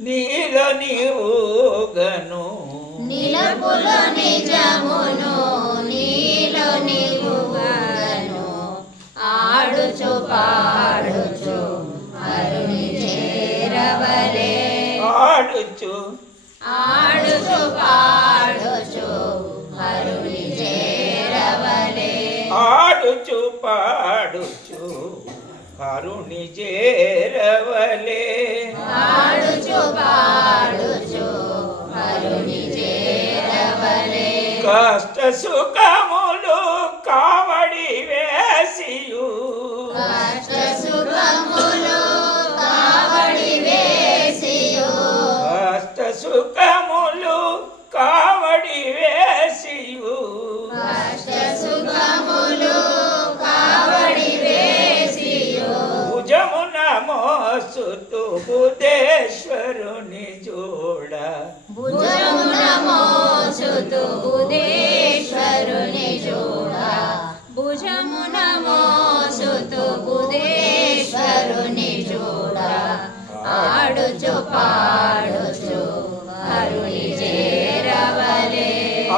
నీలో నీవుగను నిలపులో నిజమును నీలో నీవుగను ఆడుచు పాడుచు హరుని చేరవలే ఆడుచు పాడుచు హరుని చేరవలే ఆడుచు పాడుచు హరుని చేరవలే ఆడుచు పాడుచు హరుని చేరవలే కష్ట సుఖములు కావడి వేసియు కష్ట సుఖములు కావడి వేసియు కష్ట సుఖములు కావడి వేసియు కష్ట సుఖములు కావడి వేసియు భుజమున మోసుతు బుధేశ్వరుని చూడ భుజమున మోసుతు బుధేశ్వరుని చూడ భుజమున మోసుతు బుధేశ్వరుని చూడ ఆడుచు పాడుచు హరుని చేరవలే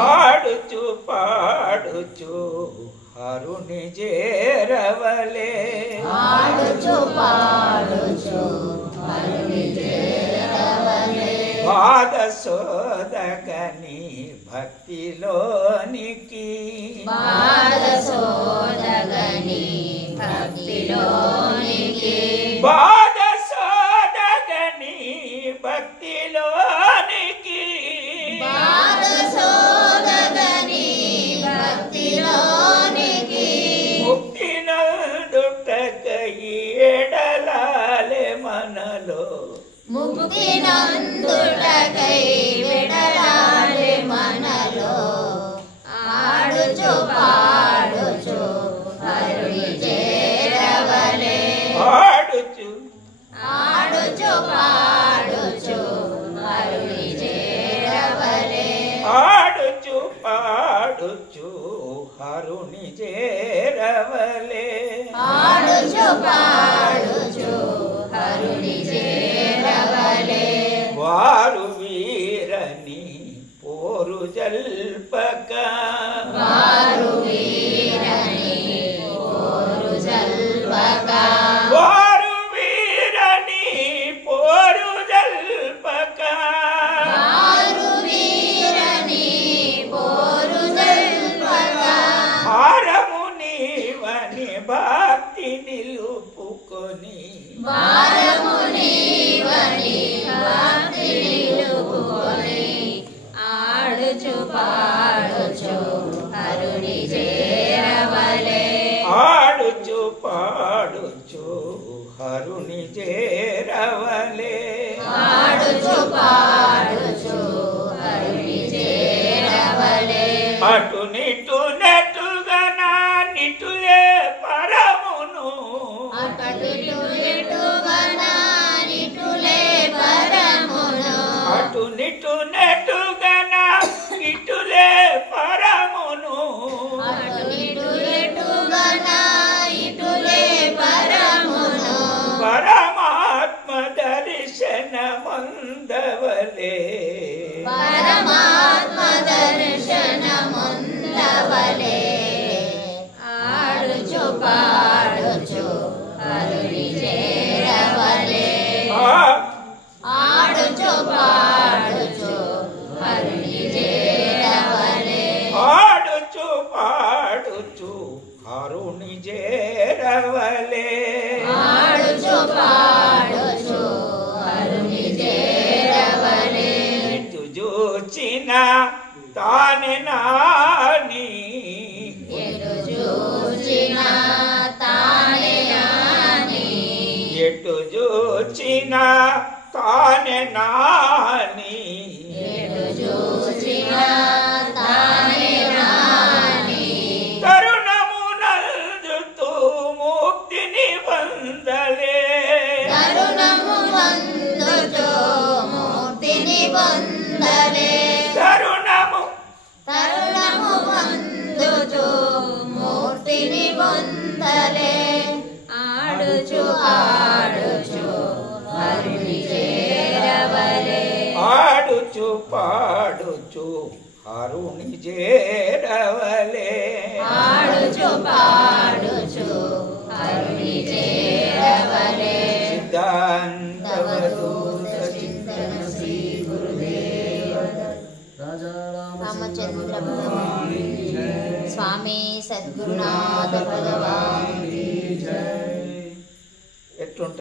ఆడుచు పాడుచు హరుని చేరవలే ఆడుచు పాడుచు హరుని చేరవలే బాధ సోదగని భక్తిలోనికి బాధ సోదగని భక్తిలోనికి బాధ సోదగని భక్తిలోనికి బాధ సోదగని భక్తిలోనికి ముక్తి నందుటకై ఎడలాలే మనలో ముక్తి నందుటకై విడలాలి మనలో ఆడుచు పాడుచు హరుని చేరవలే ఆడుచు పాడుచు హరుని చేరవలే ఆడుచు పాడుచు హరుని చేరవలే ఆడుచు పాడుచు హరుని చేరవలే వారు వీరని పోరు జల్పక వారు వీరని పోరు జల్పక వారు వీరని పోరు జల్పక వారు వీరని పోరు జల్పక హారము నీవని భక్తి నిలుపుకొని వారము నీవని భక్తి నిలుపుకొని ఆడుచు పాడుచు హరుని చేరవలే ఆడుచు పాడుచు హరుని చేరవలే ఆడుచు పాడుచు హరుని చేరవలే అటు నిటు నెట్టుగా నా నిటులే పరమును అటు ఎటుగన నిటులే పరమును అటు నిటు నెట్టుగా నా ఇటులే పరమును అటు ఎటుగన ఇటులే పరమును పరమాత్మ దర్శన మందవలే పరమాత్మ దర్శన ముందవలే ఆడుచు పాడుచు హరుని చేరవలే ఆడుచు పాడుచు హరుని చేరవలే ఆడుచు పాడుచు హరుని చేరవలే ఆడుచు పాడుచు హరుని చేరవలే ఎటు చూచిన తానే నాని ఎటు చూచిన తానే నాని ఎటు చూచిన తానే నాని ఎటు చూచిన తానే నాని తరుణమునందుతూ ముక్తిని పొందలే తరుణము వందుతో మూర్తిని పొందలే తరుణము వందుతో మూర్తిని పొందలే ఆడుచు ఆడుచు హరుని చేరవలే పాడుచు హరుని చేరవలే ఆడుచు పాడుచు హరుని చేరవలే సిద్ధాంతవధూత చింతన శ్రీ గురుదేవ రామచంద్ర భగవాన్ స్వామి సద్గురునాథ భగవాన్